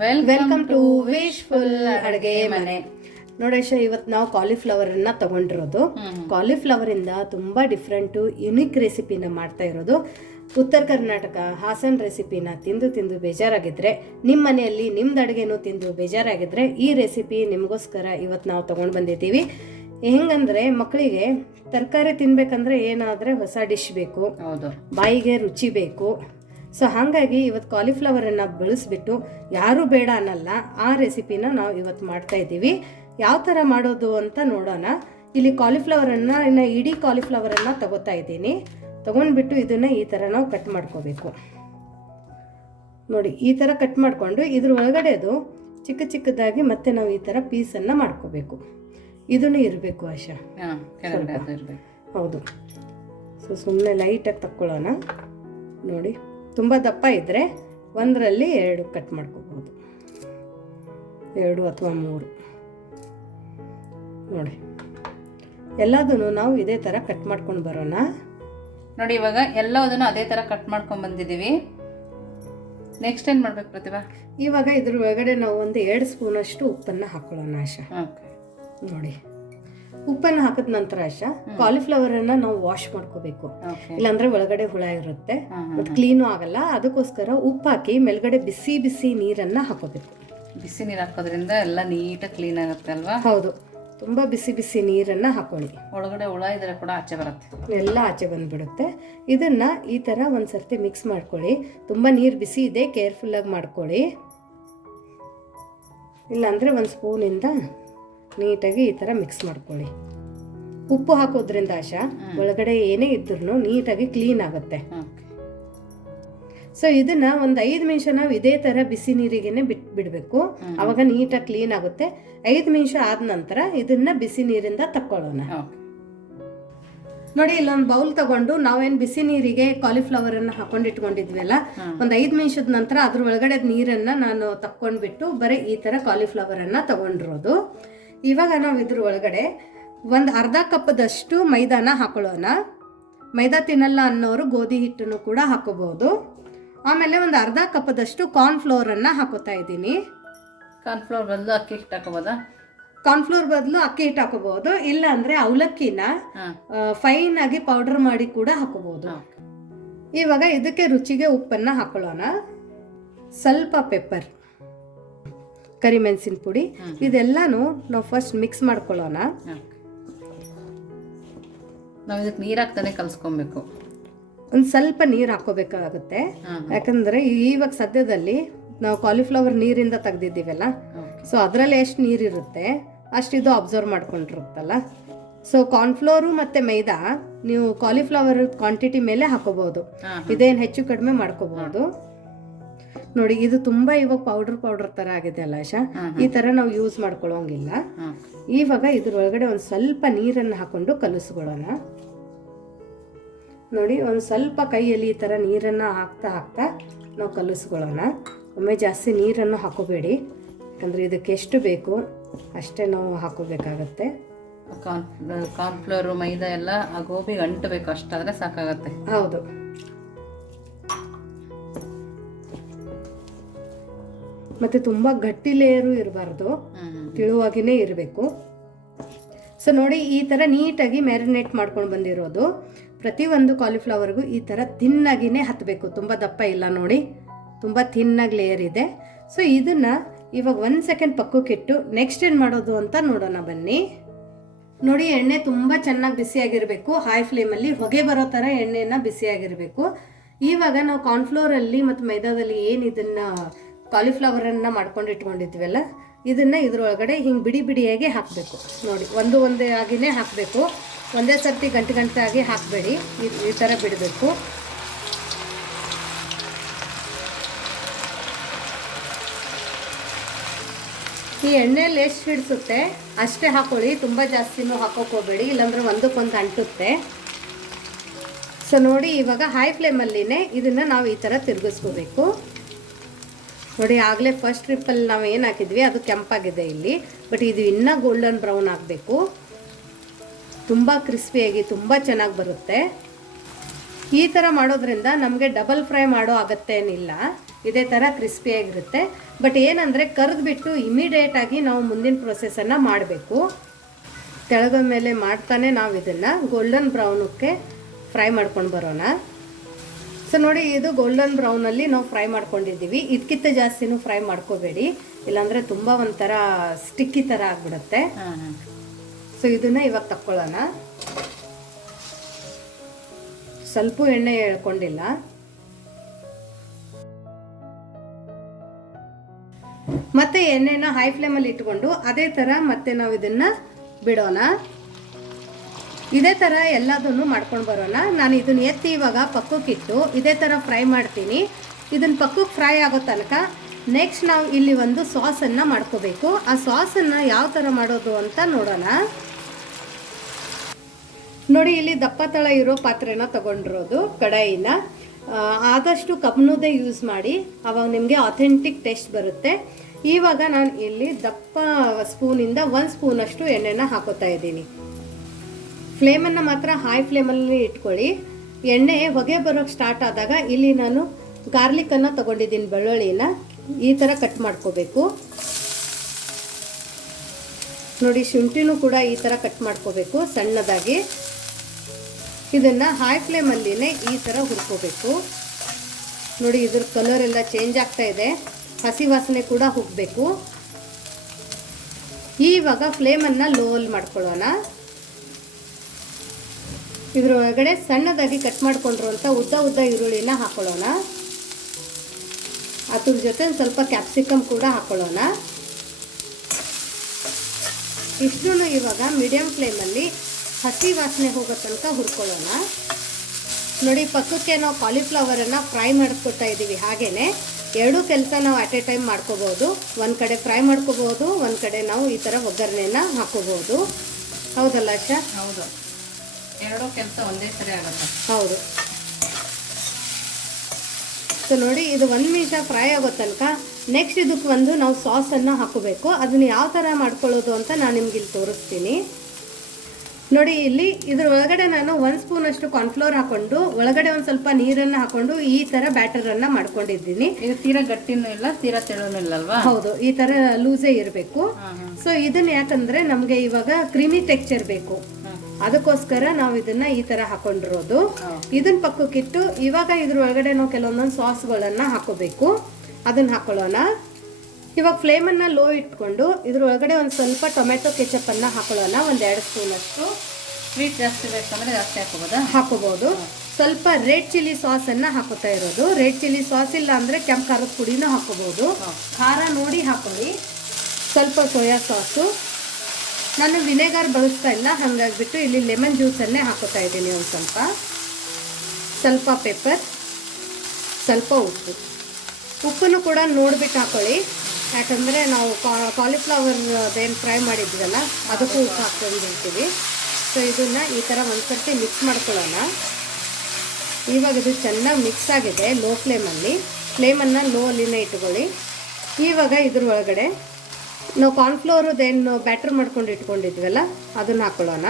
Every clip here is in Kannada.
ವೆಲ್ಕಮ್ ಟು ವಿಶ್ಫುಲ್ ಅಡುಗೆ ಮನೆ. ನೋಡೇಶ ಇವತ್ತು ನಾವು ಕಾಲಿಫ್ಲವರನ್ನ ತಗೊಂಡಿರೋದು. ಕಾಲಿಫ್ಲವರ್ ಇಂದ ತುಂಬಾ ಡಿಫ್ರೆಂಟು ಯುನಿಕ್ ರೆಸಿಪಿನ ಮಾಡ್ತಾ ಇರೋದು. ಉತ್ತರ ಕರ್ನಾಟಕ ಹಾಸನ್ ರೆಸಿಪಿನ ತಿಂದು ತಿಂದು ಬೇಜಾರಾಗಿದ್ರೆ ನಿಮ್ಮ ಮನೆಯಲ್ಲಿ ನಿಮ್ದು ಅಡುಗೆನೂ ತಿಂದು ಬೇಜಾರಾಗಿದ್ರೆ ಈ ರೆಸಿಪಿ ನಿಮಗೋಸ್ಕರ ಇವತ್ತು ನಾವು ತಗೊಂಡು ಬಂದಿದ್ದೀವಿ. ಹೆಂಗಂದ್ರೆ ಮಕ್ಕಳಿಗೆ ತರಕಾರಿ ತಿನ್ಬೇಕಂದ್ರೆ ಏನಾದ್ರೆ ಹೊಸ ಡಿಶ್ ಬೇಕು. ಬಾಯಿಗೆ ರುಚಿ ಬೇಕು. ಸೊ ಹಾಗಾಗಿ ಇವತ್ತು ಕಾಲಿಫ್ಲವರನ್ನು ಬೆಳೆಸ್ಬಿಟ್ಟು ಯಾರೂ ಬೇಡ ಅನ್ನಲ್ಲ ಆ ರೆಸಿಪಿನ ನಾವು ಇವತ್ತು ಮಾಡ್ತಾ ಇದ್ದೀವಿ. ಯಾವ ಥರ ಮಾಡೋದು ಅಂತ ನೋಡೋಣ. ಇಲ್ಲಿ ಕಾಲಿಫ್ಲವರನ್ನು ಇನ್ನು ಇಡೀ ಕಾಲಿಫ್ಲವರನ್ನು ತಗೋತಾ ಇದ್ದೀನಿ. ತೊಗೊಂಡ್ಬಿಟ್ಟು ಇದನ್ನು ಈ ಥರ ನಾವು ಕಟ್ ಮಾಡ್ಕೋಬೇಕು. ನೋಡಿ ಈ ಥರ ಕಟ್ ಮಾಡಿಕೊಂಡು ಇದ್ರ ಒಳಗಡೆದು ಚಿಕ್ಕ ಚಿಕ್ಕದಾಗಿ ಮತ್ತೆ ನಾವು ಈ ಥರ ಪೀಸನ್ನು ಮಾಡ್ಕೋಬೇಕು. ಇದನ್ನು ಇರಬೇಕು ಆಶಾ. ಹೌದು. ಸೊ ಸುಮ್ಮನೆ ಲೈಟಾಗಿ ತಕ್ಕೊಳ್ಳೋಣ. ನೋಡಿ. ತುಂಬ ದಪ್ಪ ಇದ್ದರೆ ಒಂದರಲ್ಲಿ ಎರಡು ಕಟ್ ಮಾಡ್ಕೋಬೋದು ಎರಡು ಅಥವಾ ಮೂರು. ನೋಡಿ. ಎಲ್ಲದನ್ನು ನಾವು ಇದೇ ಥರ ಕಟ್ ಮಾಡ್ಕೊಂಡು ಬರೋಣ. ನೋಡಿ ಇವಾಗ ಎಲ್ಲದನ್ನು ಅದೇ ಥರ ಕಟ್ ಮಾಡ್ಕೊಂಡು ಬಂದಿದ್ದೀವಿ. ನೆಕ್ಸ್ಟ್ ಏನು ಮಾಡ್ಬೇಕು ಪ್ರತಿಭಾ? ಇವಾಗ ಇದ್ರ ಒಳಗಡೆ ನಾವು ಒಂದು ಎರಡು ಸ್ಪೂನಷ್ಟು ಉಪ್ಪನ್ನು ಹಾಕೊಳ್ಳೋಣ ಆಶಾ. ನೋಡಿ. ಉಪ್ಪನ್ನು ಹಾಕಿದ ನಂತರ ಆಶಾ ಅನ್ನ ನಾವು ವಾಶ್ ಮಾಡ್ಕೋಬೇಕು. ಇಲ್ಲಾಂದ್ರೆ ಒಳಗಡೆ ಹುಳ ಇರುತ್ತೆ ಮತ್ತು ಕ್ಲೀನು ಆಗಲ್ಲ. ಅದಕ್ಕೋಸ್ಕರ ಉಪ್ಪು ಹಾಕಿ ಮೇಲ್ಗಡೆ ಬಿಸಿ ಬಿಸಿ ನೀರನ್ನ ಹಾಕೋಬೇಕು. ಬಿಸಿ ನೀರು ಹಾಕೋದ್ರಿಂದ ಎಲ್ಲ ನೀಟಾಗಿ ಕ್ಲೀನ್ ಆಗುತ್ತೆ ಅಲ್ವಾ? ಹೌದು. ತುಂಬಾ ಬಿಸಿ ಬಿಸಿ ನೀರನ್ನ ಹಾಕೊಳ್ಳಿ. ಒಳಗಡೆ ಹುಳ ಇದ್ರೆ ಕೂಡ ಆಚೆ ಬರುತ್ತೆ. ಎಲ್ಲ ಆಚೆ ಬಂದ್ಬಿಡುತ್ತೆ. ಇದನ್ನ ಈ ತರ ಒಂದ್ಸರ್ತಿ ಮಿಕ್ಸ್ ಮಾಡ್ಕೊಳ್ಳಿ. ತುಂಬಾ ನೀರು ಬಿಸಿ ಇದೆ ಕೇರ್ಫುಲ್ ಆಗಿ ಮಾಡ್ಕೊಳ್ಳಿ. ಇಲ್ಲಾಂದರೆ ಒಂದು ಸ್ಪೂನಿಂದ ನೀಟಾಗಿ ಈ ಥರ ಮಿಕ್ಸ್ ಮಾಡ್ಕೊಳ್ಳಿ. ಉಪ್ಪು ಹಾಕೋದ್ರಿಂದ ಆಶಾ ಒಳಗಡೆ ಏನೇ ಇದ್ರೂ ನೀಟಾಗಿ ಕ್ಲೀನ್ ಆಗುತ್ತೆ. ಸೊ ಇದನ್ನ ಒಂದು ಐದು ನಿಮಿಷ ನಾವು ಇದೇ ಥರ ಬಿಸಿ ನೀರಿಗೆನೆ ಬಿಟ್ ಬಿಡಬೇಕು. ಅವಾಗ ನೀಟಾಗಿ ಕ್ಲೀನ್ ಆಗುತ್ತೆ. ಐದು ನಿಮಿಷ ಆದ ನಂತರ ಇದನ್ನ ಬಿಸಿ ನೀರಿಂದ ತಕ್ಕೊಳ್ಳೋಣ. ನೋಡಿ ಇಲ್ಲೊಂದು ಬೌಲ್ ತಗೊಂಡು ನಾವೇನು ಬಿಸಿ ನೀರಿಗೆ ಕಾಲಿಫ್ಲವರ್ ಅನ್ನ ಹಾಕೊಂಡು ಇಟ್ಕೊಂಡಿದ್ವಲ್ಲ ಒಂದು ಐದು ನಿಮಿಷದ ನಂತರ ಅದ್ರ ಒಳಗಡೆ ನೀರನ್ನ ನಾನು ತಕ್ಕೊಂಡ್ಬಿಟ್ಟು ಬರೀ ಈ ಥರ ಕಾಲಿಫ್ಲವರ್ ಅನ್ನ ತಗೊಂಡಿರೋದು. ಇವಾಗ ನಾವು ಇದ್ರ ಒಳಗಡೆ ಒಂದು ಅರ್ಧ ಕಪ್ಪದಷ್ಟು ಮೈದಾನ ಹಾಕೊಳ್ಳೋಣ. ಮೈದಾ ತಿನ್ನಲ್ಲ ಅನ್ನೋರು ಗೋಧಿ ಹಿಟ್ಟನ್ನು ಕೂಡ ಹಾಕೋಬಹುದು. ಆಮೇಲೆ ಒಂದು ಅರ್ಧ ಕಪ್ಪದಷ್ಟು ಕಾರ್ನ್ ಅನ್ನ ಹಾಕೋತಾ ಇದ್ದೀನಿ. ಕಾರ್ನ್ಫ್ಲವರ್ ಬದಲು ಅಕ್ಕಿ ಹಿಟ್ಟು ಹಾಕೋಬೋದಾ? ಕಾರ್ನ್ಫ್ಲೋರ್ ಬದಲು ಅಕ್ಕಿ ಹಿಟ್ಟು ಹಾಕೋಬಹುದು. ಇಲ್ಲ ಅಂದ್ರೆ ಅವಲಕ್ಕಿನ ಫೈನ್ ಆಗಿ ಪೌಡರ್ ಮಾಡಿ ಕೂಡ ಹಾಕೋಬಹುದು. ಇವಾಗ ಇದಕ್ಕೆ ರುಚಿಗೆ ಉಪ್ಪನ್ನ ಹಾಕೊಳ್ಳೋಣ. ಸ್ವಲ್ಪ ಪೆಪ್ಪರ್ ಕರಿಮೆಣಸಿನ ಪುಡಿ. ಇದೆಲ್ಲಾನು ನಾವು ಫಸ್ಟ್ ಮಿಕ್ಸ್ ಮಾಡ್ಕೊಳ್ಳೋಣ. ನಾವು ಇದಕ್ಕೆ ನೀರು ಹಾಕ್ತಾನೆ ಕಲ್ಸ್ಕೊಬೇಕು. ಒಂದು ಸ್ವಲ್ಪ ನೀರು ಹಾಕೋಬೇಕಾಗುತ್ತೆ ಯಾಕಂದ್ರೆ ಇವಾಗ ಸದ್ಯದಲ್ಲಿ ನಾವು ಕಾಲಿಫ್ಲವರ್ ನೀರಿಂದ ತೆಗೆದಿದ್ದೀವಲ್ಲ ಸೊ ಅದರಲ್ಲಿ ಎಷ್ಟು ನೀರಿರುತ್ತೆ ಅಷ್ಟು ಇದು ಅಬ್ಸರ್ವ್ ಮಾಡ್ಕೊಂಡಿರುತ್ತಲ್ಲ. ಸೊ ಕಾರ್ನ್ಫ್ಲೋರು ಮತ್ತು ಮೈದಾ ನೀವು ಕಾಲಿಫ್ಲವರ್ ಕ್ವಾಂಟಿಟಿ ಮೇಲೆ ಹಾಕೋಬಹುದು. ಇದೇನು ಹೆಚ್ಚು ಕಡಿಮೆ ಮಾಡ್ಕೋಬಹುದು. ನೋಡಿ ಇದು ತುಂಬಾ ಇವಾಗ ಪೌಡರ್ ಪೌಡರ್ ತರ ಆಗಿದೆ ಅಲ್ಲ ಆಶಾ? ಈ ತರ ನಾವು ಯೂಸ್ ಮಾಡ್ಕೊಳ್ಳೋಂಗಿಲ್ಲ ಇವಾಗ ಇದ್ರೊಳಗಡೆ ಒಂದು ಸ್ವಲ್ಪ ನೀರನ್ನು ಹಾಕೊಂಡು ಕಲಿಸ್ಕೊಳ್ಳೋಣ. ನೋಡಿ ಒಂದು ಸ್ವಲ್ಪ ಕೈಯಲ್ಲಿ ಈ ಥರ ನೀರನ್ನು ಹಾಕ್ತಾ ಹಾಕ್ತಾ ನಾವು ಕಲಿಸ್ಕೊಳ್ಳೋಣ. ಒಮ್ಮೆ ಜಾಸ್ತಿ ನೀರನ್ನು ಹಾಕೋಬೇಡಿ. ಯಾಕಂದ್ರೆ ಇದಕ್ಕೆ ಎಷ್ಟು ಬೇಕು ಅಷ್ಟೇ ನಾವು ಹಾಕೋಬೇಕಾಗತ್ತೆ. ಕಾರ್ನ್ ಫ್ಲೋರ್ ಮೈದಾ ಎಲ್ಲ ಆ ಗೋಬಿಗೆ ಅಂಟಬೇಕು ಅಷ್ಟಾದ್ರೆ ಸಾಕಾಗತ್ತೆ. ಹೌದು. ಮತ್ತು ತುಂಬ ಗಟ್ಟಿ ಲೇಯರು ಇರಬಾರ್ದು. ತಿಳುವಾಗಿನೇ ಇರಬೇಕು. ಸೊ ನೋಡಿ ಈ ಥರ ನೀಟಾಗಿ ಮ್ಯಾರಿನೇಟ್ ಮಾಡ್ಕೊಂಡು ಬಂದಿರೋದು. ಪ್ರತಿಯೊಂದು ಕಾಲಿಫ್ಲವರ್ಗೂ ಈ ಥರ ತಿನ್ನಾಗಿನೇ ಹತ್ತಬೇಕು ತುಂಬ ದಪ್ಪ ಇಲ್ಲ ನೋಡಿ. ತುಂಬ ತಿನ್ನಾಗಿ ಲೇಯರ್ ಇದೆ. ಸೊ ಇದನ್ನು ಇವಾಗ ಒಂದು ಸೆಕೆಂಡ್ ಪಕ್ಕಕ್ಕಿಟ್ಟು ನೆಕ್ಸ್ಟ್ ಏನು ಮಾಡೋದು ಅಂತ ನೋಡೋಣ ಬನ್ನಿ. ನೋಡಿ ಎಣ್ಣೆ ತುಂಬ ಚೆನ್ನಾಗಿ ಬಿಸಿಯಾಗಿರಬೇಕು. ಹೈ ಫ್ಲೇಮಲ್ಲಿ ಹೊಗೆ ಬರೋ ಥರ ಎಣ್ಣೆನ ಬಿಸಿಯಾಗಿರಬೇಕು. ಇವಾಗ ನಾವು ಕಾರ್ನ್ಫ್ಲೋರಲ್ಲಿ ಮತ್ತು ಮೈದಾದಲ್ಲಿ ಏನು ಇದನ್ನು ಕಾಲಿಫ್ಲವರನ್ನು ಮಾಡ್ಕೊಂಡು ಇಟ್ಕೊಂಡಿದ್ವಲ್ಲ, ಇದನ್ನು ಇದರೊಳಗಡೆ ಹಿಂಗೆ ಬಿಡಿ ಬಿಡಿಯಾಗಿ ಹಾಕಬೇಕು. ನೋಡಿ, ಒಂದು ಒಂದೇ ಆಗಿನೇ ಹಾಕಬೇಕು. ಒಂದೇ ಸರ್ತಿ ಗಂಟೆ ಗಂಟೆ ಆಗಿ ಹಾಕಬೇಡಿ. ಈ ಥರ ಬಿಡಬೇಕು. ಈ ಎಣ್ಣೆಯಲ್ಲಿ ಎಷ್ಟು ಹಿಡಿಸುತ್ತೆ ಅಷ್ಟೇ ಹಾಕೊಳ್ಳಿ. ತುಂಬ ಜಾಸ್ತಿನೂ ಹಾಕೋಕೆ ಹೋಗಬೇಡಿ. ಇಲ್ಲಾಂದ್ರೆ ಒಂದಕ್ಕೊಂದು ಅಂಟುತ್ತೆ. ಸೊ ನೋಡಿ, ಇವಾಗ ಹೈ ಫ್ಲೇಮಲ್ಲಿನೇ ಇದನ್ನು ನಾವು ಈ ಥರ ತಿರುಗಿಸ್ಕೋಬೇಕು. ನೋಡಿ, ಆಗಲೇ ಫಸ್ಟ್ ಟ್ರಿಪ್ಪಲ್ಲಿ ನಾವು ಏನು ಹಾಕಿದ್ವಿ, ಅದು ಕೆಂಪಾಗಿದೆ ಇಲ್ಲಿ. ಬಟ್ ಇದು ಇನ್ನೂ ಗೋಲ್ಡನ್ ಬ್ರೌನ್ ಆಗಬೇಕು. ತುಂಬ ಕ್ರಿಸ್ಪಿಯಾಗಿ ತುಂಬ ಚೆನ್ನಾಗಿ ಬರುತ್ತೆ. ಈ ಥರ ಮಾಡೋದ್ರಿಂದ ನಮಗೆ ಡಬಲ್ ಫ್ರೈ ಮಾಡೋ ಅಗತ್ಯ ಏನಿಲ್ಲ ಇದೇ ಥರ ಕ್ರಿಸ್ಪಿಯಾಗಿರುತ್ತೆ ಬಟ್ ಏನಂದರೆ, ಕರೆದ್ಬಿಟ್ಟು ಇಮಿಡಿಯೇಟಾಗಿ ನಾವು ಮುಂದಿನ ಪ್ರೊಸೆಸನ್ನು ಮಾಡಬೇಕು. ತೆಳಗ ಮೇಲೆ ಮಾಡ್ತಾನೆ ನಾವು ಇದನ್ನು. ಗೋಲ್ಡನ್ ಬ್ರೌನಕ್ಕೆ ಫ್ರೈ ಮಾಡ್ಕೊಂಡು ಬರೋಣ. ಸೊ ನೋಡಿ ಇದು ಗೋಲ್ಡನ್ ಬ್ರೌನಲ್ಲಿ ನಾವು ಫ್ರೈ ಮಾಡ್ಕೊಂಡಿದ್ದೀವಿ. ಇದಕ್ಕಿಂತ ಜಾಸ್ತಿನೂ ಫ್ರೈ ಮಾಡ್ಕೋಬೇಡಿ. ಇಲ್ಲಾಂದರೆ ತುಂಬ ಒಂಥರ ಸ್ಟಿಕ್ಕಿ ಥರ ಆಗಿಬಿಡುತ್ತೆ. ಸೊ ಇದನ್ನ ಇವಾಗ ತಕ್ಕೊಳ್ಳೋಣ. ಸ್ವಲ್ಪ ಎಣ್ಣೆ ಹೇಳ್ಕೊಂಡಿಲ್ಲ. ಮತ್ತೆ ಎಣ್ಣೆನ ಹೈ ಫ್ಲೇಮಲ್ಲಿ ಇಟ್ಕೊಂಡು ಅದೇ ಥರ ಮತ್ತೆ ನಾವು ಇದನ್ನ ಬಿಡೋಣ. ಇದೇ ಥರ ಎಲ್ಲದನ್ನು ಮಾಡ್ಕೊಂಡು ಬರೋಣ. ನಾನು ಇದನ್ನ ಎತ್ತಿ ಇವಾಗ ಪಕ್ಕಕ್ಕಿಟ್ಟು ಇದೇ ಥರ ಫ್ರೈ ಮಾಡ್ತೀನಿ. ಇದನ್ನ ಪಕ್ಕಕ್ಕೆ ಫ್ರೈ ಆಗೋ ತನಕ ನೆಕ್ಸ್ಟ್ ನಾವು ಇಲ್ಲಿ ಒಂದು ಸಾಸನ್ನು ಮಾಡ್ಕೋಬೇಕು. ಆ ಸಾಸನ್ನು ಯಾವ ಥರ ಮಾಡೋದು ಅಂತ ನೋಡೋಣ. ನೋಡಿ, ಇಲ್ಲಿ ದಪ್ಪ ತಳ ಇರೋ ಪಾತ್ರೆನ ತಗೊಂಡಿರೋದು ಕಡಾಯಿನ. ಆದಷ್ಟು ಕಬ್ನದೇ ಯೂಸ್ ಮಾಡಿ, ಅವಾಗ ನಿಮಗೆ ಅಥೆಂಟಿಕ್ ಟೇಸ್ಟ್ ಬರುತ್ತೆ. ಇವಾಗ ನಾನು ಇಲ್ಲಿ ದಪ್ಪ ಸ್ಪೂನಿಂದ ಒಂದು ಸ್ಪೂನಷ್ಟು ಎಣ್ಣೆನ ಹಾಕೋತಾ ಇದ್ದೀನಿ. ಫ್ಲೇಮನ್ನು ಮಾತ್ರ ಹೈ ಫ್ಲೇಮಲ್ಲಿ ಇಟ್ಕೊಳ್ಳಿ. ಎಣ್ಣೆ ಹೊಗೆ ಬರೋಕ್ಕೆ ಸ್ಟಾರ್ಟ್ ಆದಾಗ ಇಲ್ಲಿ ನಾನು ಗಾರ್ಲಿಕನ್ನು ತಗೊಂಡಿದ್ದೀನಿ ಬೆಳ್ಳುಳ್ಳಿನ. ಈ ಥರ ಕಟ್ ಮಾಡ್ಕೋಬೇಕು. ನೋಡಿ, ಶುಂಠಿನೂ ಕೂಡ ಈ ಥರ ಕಟ್ ಮಾಡ್ಕೋಬೇಕು ಸಣ್ಣದಾಗಿ. ಇದನ್ನು ಹೈ ಫ್ಲೇಮಲ್ಲಿನೇ ಈ ಥರ ಹುರ್ಕೋಬೇಕು. ನೋಡಿ, ಇದ್ರ ಕಲರ್ ಎಲ್ಲ ಚೇಂಜ್ ಆಗ್ತಾ ಇದೆ. ಹಸಿ ವಾಸನೆ ಕೂಡ ಹೋಗಬೇಕು. ಈವಾಗ ಫ್ಲೇಮನ್ನು ಲೋಲ್ ಮಾಡ್ಕೊಳ್ಳೋಣ. ಇದ್ರ ಒಳಗಡೆ ಸಣ್ಣದಾಗಿ ಕಟ್ ಮಾಡ್ಕೊಂಡಿರುವಂಥ ಉದ್ದ ಉದ್ದ ಈರುಳ್ಳಿನ ಹಾಕೊಳ್ಳೋಣ. ಅದ್ರ ಜೊತೆ ಸ್ವಲ್ಪ ಕ್ಯಾಪ್ಸಿಕಮ್ ಕೂಡ ಹಾಕೊಳ್ಳೋಣ. ಇಷ್ಟು ಇವಾಗ ಮೀಡಿಯಂ ಫ್ಲೇಮಲ್ಲಿ ಹಸಿ ವಾಸನೆ ಹೋಗೋ ತನಕ ಹುರ್ಕೊಳ್ಳೋಣ. ನೋಡಿ, ಪಕ್ಕಕ್ಕೆ ನಾವು ಕಾಲಿಫ್ಲವರನ್ನು ಫ್ರೈ ಮಾಡಿಕೊಡ್ತಾ ಇದ್ದೀವಿ ಹಾಗೇನೆ ಎರಡು ಕೆಲಸ ನಾವು ಅಟ್ ಎ ಟೈಮ್ ಮಾಡ್ಕೋಬೋದು. ಒಂದು ಕಡೆ ಫ್ರೈ ಮಾಡ್ಕೋಬೋದು, ಒಂದು ಕಡೆ ನಾವು ಈ ಥರ ಒಗ್ಗರಣೆನ ಹಾಕೋಬೋದು. ಹೌದಲ್ಲ ಅಶಾ ಹೌದು. ಎರಡೂ ಕೆಲಸ ಒಂದೇ ಸರಿ ಆಗುತ್ತೆ. ಹೌದು. ಸೊ ನೋಡಿ, ಇದು ಒಂದು ನಿಮಿಷ ಫ್ರೈ ಆಗೋ ತನಕ ನೆಕ್ಸ್ಟ್ ಇದಕ್ಕೆ ಒಂದು ನಾವು ಸಾಸನ್ನು ಹಾಕಬೇಕು. ಅದನ್ನು ಯಾವ ಥರ ಮಾಡ್ಕೊಳ್ಳೋದು ಅಂತ ನಾನು ನಿಮ್ಗೆ ಇಲ್ಲಿ ತೋರಿಸ್ತೀನಿ. ನೋಡಿ ಇಲ್ಲಿ ಇದ್ರ ಒಳಗಡೆ ನಾನು ಒಂದು ಸ್ಪೂನಷ್ಟು ಕಾರ್ನ್ಫ್ಲೋರ್ ಹಾಕೊಂಡು ಒಳಗಡೆ ಒಂದು ಸ್ವಲ್ಪ ನೀರನ್ನು ಹಾಕೊಂಡು ಈ ತರ ಬ್ಯಾಟರ್ ಅನ್ನ ಮಾಡ್ಕೊಂಡಿದ್ದೀನಿ. ಇದು ತೀರಾ ಗಟ್ಟಿನೂ ಇಲ್ಲ ತೀರಾ ತೆಳುನೂ ಇಲ್ಲ ಅಲ್ವಾ? ಹೌದು ಈ ತರ ಲೂಸೇ ಇರಬೇಕು. ಸೊ ಇದನ್ನ ಯಾಕಂದ್ರೆ ನಮಗೆ ಇವಾಗ ಕ್ರಿಮಿ ಟೆಕ್ಸ್ಚರ್ ಬೇಕು. ಅದಕ್ಕೋಸ್ಕರ ನಾವು ಇದನ್ನ ಈ ತರ ಹಾಕೊಂಡಿರೋದು. ಇದನ್ ಇದನ್ನ ಪಕ್ಕಕ್ಕಿಟ್ಟು ಇವಾಗ ಇದ್ರ ಒಳಗಡೆ ನಾವು ಕೆಲವೊಂದೊಂದು ಸಾಸ್ಗಳನ್ನ ಹಾಕೋಬೇಕು. ಅದನ್ನ ಹಾಕೊಳ್ಳೋಣ. ಇವಾಗ ಫ್ಲೇಮನ್ನು ಲೋ ಇಟ್ಕೊಂಡು ಇದ್ರ ಒಳಗಡೆ ಒಂದು ಸ್ವಲ್ಪ ಟೊಮೆಟೊ ಕೆಚಪ್ಪನ್ನು ಹಾಕೊಳ್ಳೋಣ ಒಂದು ಎರಡು ಸ್ಪೂನಷ್ಟು ಸ್ವೀಟ್ ಜಾಸ್ತಿ ಬೇಕಂದ್ರೆ ಜಾಸ್ತಿ ಹಾಕೋಬೋದಾ ಹಾಕೋಬಹುದು ಸ್ವಲ್ಪ ರೆಡ್ ಚಿಲ್ಲಿ ಸಾಸನ್ನು ಹಾಕೋತಾ ಇರೋದು. ರೆಡ್ ಚಿಲ್ಲಿ ಸಾಸ್ ಇಲ್ಲ ಅಂದರೆ ಕೆಂಪು ಖಾರದ ಪುಡಿನೂ ಹಾಕೋಬಹುದು ಖಾರ ನೋಡಿ ಹಾಕೊಳ್ಳಿ. ಸ್ವಲ್ಪ ಸೋಯಾ ಸಾಸು ನಾನು ವಿನೆಗಾರ್ ಬಳಸ್ತಾ ಇಲ್ಲ ಹಾಗಾಗಿಬಿಟ್ಟು ಇಲ್ಲಿ ಲೆಮನ್ ಜ್ಯೂಸನ್ನೇ ಹಾಕೋತಾ ಇದ್ದೀನಿ ಒಂದು ಸ್ವಲ್ಪ. ಸ್ವಲ್ಪ ಪೆಪ್ಪರ್ ಸ್ವಲ್ಪ ಉಪ್ಪು. ಉಪ್ಪನ್ನು ಕೂಡ ನೋಡ್ಬಿಟ್ಟು ಹಾಕೊಳ್ಳಿ. ಯಾಕಂದರೆ ನಾವು ಕಾಲಿಫ್ಲವರ್ ಏನು ಫ್ರೈ ಮಾಡಿದ್ವಲ್ಲ ಅದಕ್ಕೂ ಉಪ್ಪು ಹಾಕ್ಕೊಂಡಿರ್ತೀವಿ ಸೊ ಇದನ್ನು ಈ ಥರ ಒಂದು ಸರ್ತಿ ಮಿಕ್ಸ್ ಮಾಡ್ಕೊಳ್ಳೋಣ. ಇವಾಗ ಇದು ಚೆನ್ನಾಗಿ ಮಿಕ್ಸ್ ಆಗಿದೆ ಲೋ ಫ್ಲೇಮಲ್ಲಿ ಫ್ಲೇಮನ್ನು ಲೋ ಅಲ್ಲಿನೇ ಇಟ್ಕೊಳ್ಳಿ. ಇವಾಗ ಇದ್ರ ಒಳಗಡೆ ನಾವು ಕಾರ್ನ್ಫ್ಲೋರದೇನು ಬ್ಯಾಟ್ರ್ ಮಾಡ್ಕೊಂಡು ಇಟ್ಕೊಂಡಿದ್ವಲ್ಲ ಅದನ್ನು ಹಾಕ್ಕೊಳ್ಳೋಣ.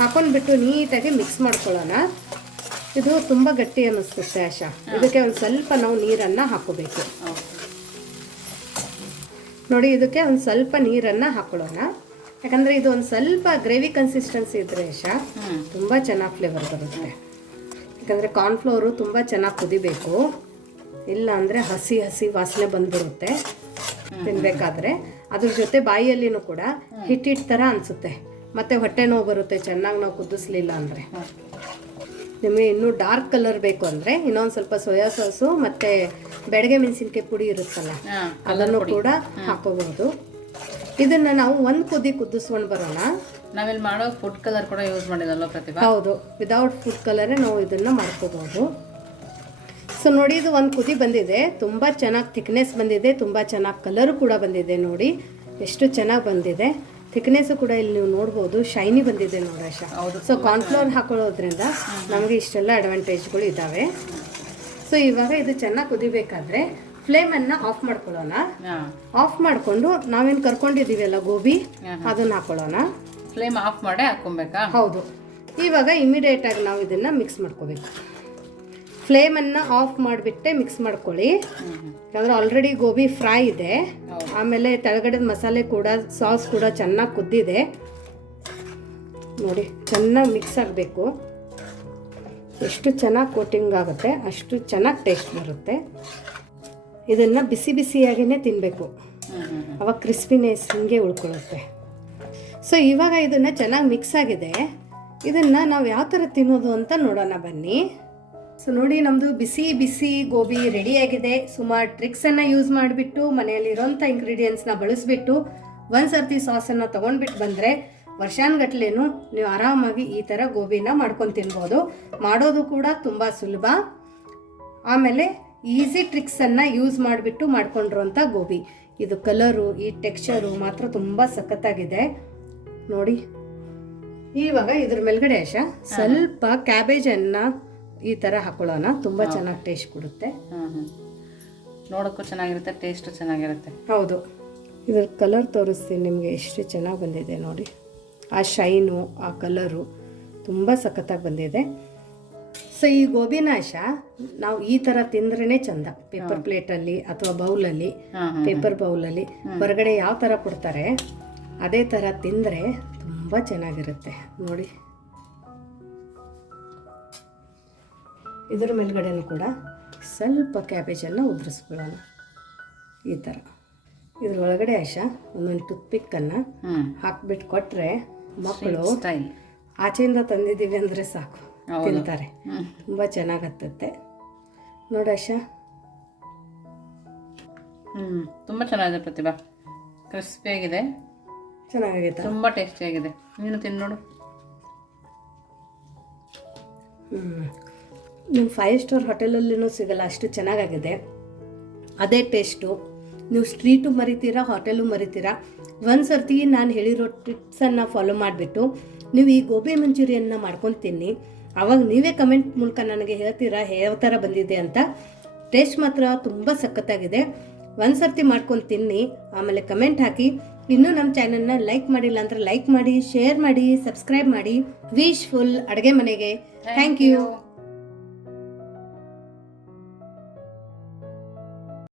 ಹಾಕೊಂಡ್ಬಿಟ್ಟು ನೀಟಾಗಿ ಮಿಕ್ಸ್ ಮಾಡ್ಕೊಳ್ಳೋಣ. ಇದು ತುಂಬ ಗಟ್ಟಿ ಅನ್ನಿಸ್ತು ಆಶಾ ಇದಕ್ಕೆ ಒಂದು ಸ್ವಲ್ಪ ನಾವು ನೀರನ್ನು ಹಾಕೋಬೇಕು ನೋಡಿ ಇದಕ್ಕೆ ಒಂದು ಸ್ವಲ್ಪ ನೀರನ್ನು ಹಾಕೊಳ್ಳೋಣ. ಯಾಕಂದರೆ ಇದು ಒಂದು ಸ್ವಲ್ಪ ಗ್ರೇವಿ ಕನ್ಸಿಸ್ಟೆನ್ಸಿ ಇದ್ರೆ ಯಶಾ ತುಂಬ ಚೆನ್ನಾಗಿ ಫ್ಲೇವರ್ ಬರುತ್ತೆ. ಯಾಕಂದರೆ ಕಾರ್ನ್ಫ್ಲೋರು ತುಂಬ ಚೆನ್ನಾಗಿ ಕುದಿಬೇಕು. ಇಲ್ಲ ಅಂದರೆ ಹಸಿ ಹಸಿ ವಾಸನೆ ಬಂದ್ಬಿಡುತ್ತೆ ತಿನ್ಬೇಕಾದ್ರೆ. ಅದ್ರ ಜೊತೆ ಬಾಯಿಯಲ್ಲಿನೂ ಕೂಡ ಹಿಟ್ಟಿಟ್ಟು ಥರ ಅನಿಸುತ್ತೆ. ಮತ್ತೆ ಹೊಟ್ಟೆ ನೋವು ಬರುತ್ತೆ ಚೆನ್ನಾಗಿ ನಾವು ಕುದಿಸ್ಲಿಲ್ಲ ಅಂದರೆ. ನಿಮಗೆ ಇನ್ನೂ ಡಾರ್ಕ್ ಕಲರ್ ಬೇಕು ಅಂದರೆ ಇನ್ನೊಂದು ಸ್ವಲ್ಪ ಸೋಯಾ ಸಾಸು ಮತ್ತು ಬೆಳಗ್ಗೆ ಮೆಣಸಿನ್ಕಾಯಿ ಪುಡಿ ಇರುತ್ತಲ್ಲ ಅದನ್ನು ಕೂಡ ಹಾಕೋಬಹುದು. ಇದನ್ನ ನಾವು ಒಂದ್ ಕುದಿ ಕುದಿಸ್ಕೊಂಡು ಬರೋಣ. ನಾವಿಲ್ಲಿ ಮಾಡೋ ಫುಡ್ ಕಲರ್ ಕೂಡ ಯೂಸ್ ಮಾಡಿದಲ್ಲ ಪ್ರತಿಭಾ? ಹೌದು ವಿದೌಟ್ ಫುಡ್ ಕಲರೇ ನಾವು ಇದನ್ನ ಮಾಡ್ಕೋಬಹುದು. ಸೊ ನೋಡಿ ಇದು ಒಂದು ಕುದಿ ಬಂದಿದೆ. ತುಂಬ ಚೆನ್ನಾಗಿ ಥಿಕ್ನೆಸ್ ಬಂದಿದೆ ತುಂಬ ಚೆನ್ನಾಗಿ ಕಲರು ಕೂಡ ಬಂದಿದೆ ನೋಡಿ. ಎಷ್ಟು ಚೆನ್ನಾಗಿ ಬಂದಿದೆ. ಥಿಕ್ನೆಸ್ಸು ಕೂಡ ಇಲ್ಲಿ ನೀವು ನೋಡ್ಬೋದು ಶೈನಿ ಬಂದಿದೆ ನೋಡ್ರಿ ಹೌದು. ಸೊ ಕಾರ್ನ್ಫ್ಲವರ್ ಹಾಕೊಳ್ಳೋದ್ರಿಂದ ನಮಗೆ ಇಷ್ಟೆಲ್ಲ ಅಡ್ವಾಂಟೇಜ್ಗಳು ಇದ್ದಾವೆ ಸೊ ಇವಾಗ ಇದು ಚೆನ್ನಾಗಿ ಕುದಿಬೇಕಾದ್ರೆ ಫ್ಲೇಮನ್ನು ಆಫ್ ಮಾಡ್ಕೊಳ್ಳೋಣ. ಆಫ್ ಮಾಡಿಕೊಂಡು ನಾವೇನು ಕರ್ಕೊಂಡಿದ್ದೀವಲ್ಲ ಗೋಬಿ ಅದನ್ನ ಹಾಕೊಳ್ಳೋಣ. ಫ್ಲೇಮ್ ಆಫ್ ಮಾಡಿ ಹಾಕೊಬೇಕಾ ಹೌದು. ಇವಾಗ ಇಮಿಡಿಯೇಟ್ ಆಗಿ ನಾವು ಇದನ್ನ ಮಿಕ್ಸ್ ಮಾಡ್ಕೋಬೇಕು. ಫ್ಲೇಮನ್ನು ಆಫ್ ಮಾಡಿಬಿಟ್ಟೆ ಮಿಕ್ಸ್ ಮಾಡ್ಕೊಳ್ಳಿ. ಯಾಕಂದ್ರೆ ಆಲ್ರೆಡಿ ಗೋಬಿ ಫ್ರೈ ಇದೆ. ಆಮೇಲೆ ತೆಳಗಡೆ ಮಸಾಲೆ ಕೂಡ ಸಾಸ್ ಕೂಡ ಚೆನ್ನಾಗಿ ಕುದ್ದಿದೆ. ನೋಡಿ ಚೆನ್ನಾಗಿ ಮಿಕ್ಸ್ ಆಗಬೇಕು. ಎಷ್ಟು ಚೆನ್ನಾಗಿ ಕೋಟಿಂಗ್ ಆಗುತ್ತೆ, ಅಷ್ಟು ಚೆನ್ನಾಗಿ ಟೇಸ್ಟ್ ಬರುತ್ತೆ. ಇದನ್ನು ಬಿಸಿ ಬಿಸಿಯಾಗಿಯೇ ತಿನ್ನಬೇಕು ಅವಾಗ ಕ್ರಿಸ್ಪಿನೆಸ್ ಹಿಂಗೆ ಉಳ್ಕೊಳ್ಳುತ್ತೆ. ಸೊ ಇವಾಗ ಇದನ್ನು ಚೆನ್ನಾಗಿ ಮಿಕ್ಸ್ ಆಗಿದೆ. ಇದನ್ನು ನಾವು ಯಾವ ಥರ ತಿನ್ನೋದು ಅಂತ ನೋಡೋಣ ಬನ್ನಿ. ಸೊ ನೋಡಿ ನಮ್ಮದು ಬಿಸಿ ಬಿಸಿ ಗೋಬಿ ರೆಡಿಯಾಗಿದೆ ಸುಮಾರು ಟ್ರಿಕ್ಸನ್ನು ಯೂಸ್ ಮಾಡಿಬಿಟ್ಟು ಮನೆಯಲ್ಲಿರೋಂಥ ಇಂಗ್ರೀಡಿಯೆಂಟ್ಸ್ನ ಬಳಸಿಬಿಟ್ಟು ಒಂದು ಸರ್ತಿ ಸಾಸನ್ನು ತೊಗೊಂಡ್ಬಿಟ್ಟು ಬಂದರೆ ವರ್ಷಾನುಗಟ್ಲೆನೂ ನೀವು ಆರಾಮಾಗಿ ಈ ಥರ ಗೋಬಿನ ಮಾಡ್ಕೊಂಡು ತಿನ್ಬೋದು. ಮಾಡೋದು ಕೂಡ ತುಂಬ ಸುಲಭ. ಆಮೇಲೆ ಈಸಿ ಟ್ರಿಕ್ಸನ್ನು ಯೂಸ್ ಮಾಡಿಬಿಟ್ಟು ಮಾಡ್ಕೊಂಡಿರುವಂಥ ಗೋಬಿ. ಇದು ಕಲರು ಈ ಟೆಕ್ಸ್ಚರು ಮಾತ್ರ ತುಂಬ ಸಖತ್ತಾಗಿದೆ. ನೋಡಿ. ಇವಾಗ ಇದ್ರ ಮೇಲ್ಗಡೆ ಯಶ ಸ್ವಲ್ಪ ಕ್ಯಾಬೇಜನ್ನು ಈ ಥರ ಹಾಕೊಳ್ಳೋಣ. ತುಂಬ ಚೆನ್ನಾಗಿ ಟೇಸ್ಟ್ ಕೊಡುತ್ತೆ. ನೋಡೋಕ್ಕೂ ಚೆನ್ನಾಗಿರುತ್ತೆ ಟೇಸ್ಟು ಚೆನ್ನಾಗಿರುತ್ತೆ. ಹೌದು. ಇದ್ರ ಕಲರ್ ತೋರಿಸ್ತೀನಿ ನಿಮಗೆ ಎಷ್ಟು ಚೆನ್ನಾಗಿ ಬಂದಿದೆ ನೋಡಿ. ಆ ಶೈನು ಆ ಕಲರು ತುಂಬ ಸಖತ್ತಾಗಿ ಬಂದಿದೆ. ಸೊ ಈ ಗೋಬಿನಾಶ ನಾವು ಈ ಥರ ತಿಂದ್ರೇ ಚಂದ. ಪೇಪರ್ ಪ್ಲೇಟಲ್ಲಿ ಅಥವಾ ಬೌಲಲ್ಲಿ ಅಲ್ಲಿ ಪೇಪರ್ ಬೌಲಲ್ಲಿ ಹೊರಗಡೆ ಯಾವ ಥರ ಕೊಡ್ತಾರೆ ಅದೇ ಥರ ತಿಂದರೆ ತುಂಬ ಚೆನ್ನಾಗಿರುತ್ತೆ. ನೋಡಿ. ಇದ್ರ ಮೇಲ್ಗಡೆನೂ ಕೂಡ ಸ್ವಲ್ಪ ಕ್ಯಾಬೇಜನ್ನು ಉದುರಿಸ್ಕೊಳ್ಳೋಣ. ಈ ಥರ ಇದ್ರ ಒಳಗಡೆ ಆಶಾ ಒಂದೊಂದು ಟೂತ್ಪಿಕ್ಕನ್ನು ಅನ್ನ ಹಾಕ್ಬಿಟ್ಟು ಕೊಟ್ಟರೆ ಮಕ್ಕಳು ಸ್ಟೈಲ್ ಆಚೆಯಿಂದ ತಂದಿದ್ದೀವಿ ಅಂದರೆ ಸಾಕು. ತಿಂತಾರೆ. ಹ್ಞೂ ತುಂಬ ಚೆನ್ನಾಗತ್ತತ್ತೆ. ನೋಡಾಶ ಹ್ಞೂ ತುಂಬ ಚೆನ್ನಾಗಿದೆ ಪ್ರತಿಭಾ. ಕ್ರಿಸ್ಪಿಯಾಗಿದೆ ಚೆನ್ನಾಗಿದೆ ತುಂಬ ಟೇಸ್ಟಿಯಾಗಿದೆ ನೀನು ತಿನ್ನು ನೋಡು. ನೀವು ಫೈವ್ ಸ್ಟಾರ್ ಹೋಟೆಲಲ್ಲಿನೂ ಸಿಗಲ್ಲ ಅಷ್ಟು ಚೆನ್ನಾಗಾಗಿದೆ. ಅದೇ ಟೇಸ್ಟು ನೀವು ಸ್ಟ್ರೀಟು ಮರಿತೀರಾ ಹೋಟೆಲು ಮರಿತೀರಾ? ಒಂದು ಸರ್ತಿ ನಾನು ಹೇಳಿರೋ ಟಿಪ್ಸನ್ನು ಫಾಲೋ ಮಾಡಿಬಿಟ್ಟು ನೀವು ಈ ಗೋಬಿ ಮಂಚೂರಿಯನ್ನ ಮಾಡ್ಕೊಂಡು ತಿನ್ನಿ ಆವಾಗ ನೀವೇ ಕಮೆಂಟ್ ಮೂಲಕ ನನಗೆ ಹೇಳ್ತೀರಾ ಯಾವ ಥರ ಬಂದಿದೆ ಅಂತ. ಟೇಸ್ಟ್ ಮಾತ್ರ ತುಂಬ ಸಖತ್ತಾಗಿದೆ. ಒಂದು ಸರ್ತಿ ಮಾಡ್ಕೊಂಡು ತಿನ್ನಿ ಆಮೇಲೆ ಕಮೆಂಟ್ ಹಾಕಿ. ಇನ್ನೂ ನಮ್ಮ ಚಾನಲ್ನ ಲೈಕ್ ಮಾಡಿಲ್ಲ ಅಂದರೆ ಲೈಕ್ ಮಾಡಿ ಶೇರ್ ಮಾಡಿ ಸಬ್ಸ್ಕ್ರೈಬ್ ಮಾಡಿ. ವಿಶ್ ಫುಲ್ ಅಡುಗೆ ಮನೆಗೆ. Thank you